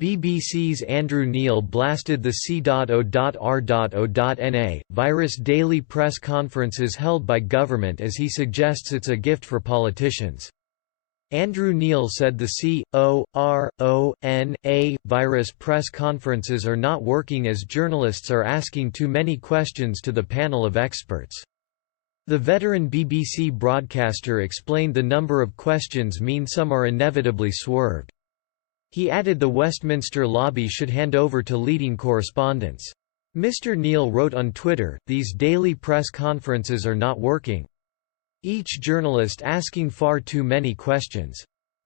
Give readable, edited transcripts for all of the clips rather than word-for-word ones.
BBC's Andrew Neil blasted the c.o.r.o.na virus daily press conferences held by government as he suggests it's a gift for politicians. Andrew Neil said the c.o.r.o.na virus press conferences are not working as journalists are asking too many questions to the panel of experts. The veteran BBC broadcaster explained the number of questions mean some are inevitably swerved. He added the Westminster lobby should hand over to leading correspondents. Mr. Neil wrote on Twitter, "These daily press conferences are not working. Each journalist asking far too many questions.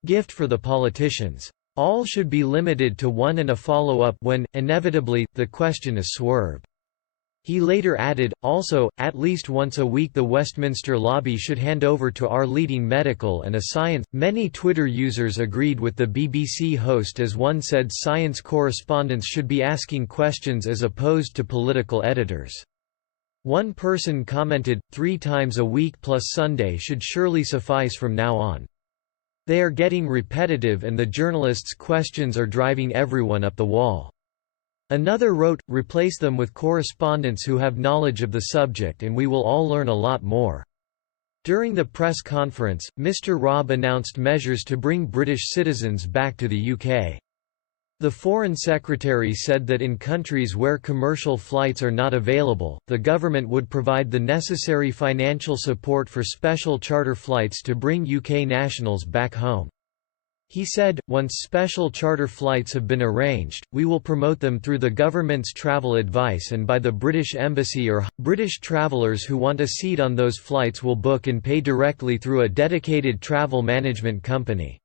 Gift for the politicians. All should be limited to one and a follow-up when, inevitably, the question is swerved." He later added, also, at least once a week the Westminster lobby should hand over to our leading medical and a science. Many Twitter users agreed with the BBC host as one said science correspondents should be asking questions as opposed to political editors. One person commented, 3 times a week plus Sunday should surely suffice from now on. They are getting repetitive and the journalists' questions are driving everyone up the wall. Another wrote, replace them with correspondents who have knowledge of the subject and we will all learn a lot more. During the press conference, Mr. Robb announced measures to bring British citizens back to the UK. The Foreign Secretary said that in countries where commercial flights are not available, the government would provide the necessary financial support for special charter flights to bring UK nationals back home. He said, once special charter flights have been arranged, we will promote them through the government's travel advice and by the British Embassy or British travellers who want a seat on those flights will book and pay directly through a dedicated travel management company.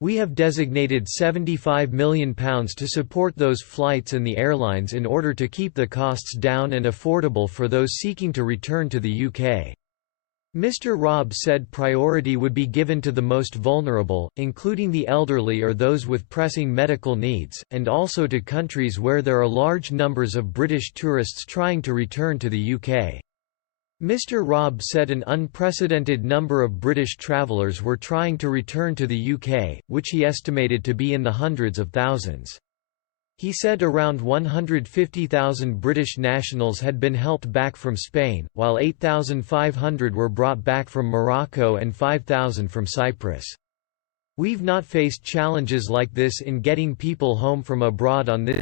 We have designated £75 million to support those flights and the airlines in order to keep the costs down and affordable for those seeking to return to the UK. Mr. Robb said priority would be given to the most vulnerable, including the elderly or those with pressing medical needs, and also to countries where there are large numbers of British tourists trying to return to the UK. Mr. Robb said an unprecedented number of British travellers were trying to return to the UK, which he estimated to be in the hundreds of thousands. He said around 150,000 British nationals had been helped back from Spain, while 8,500 were brought back from Morocco and 5,000 from Cyprus. We've not faced challenges like this in getting people home from abroad on this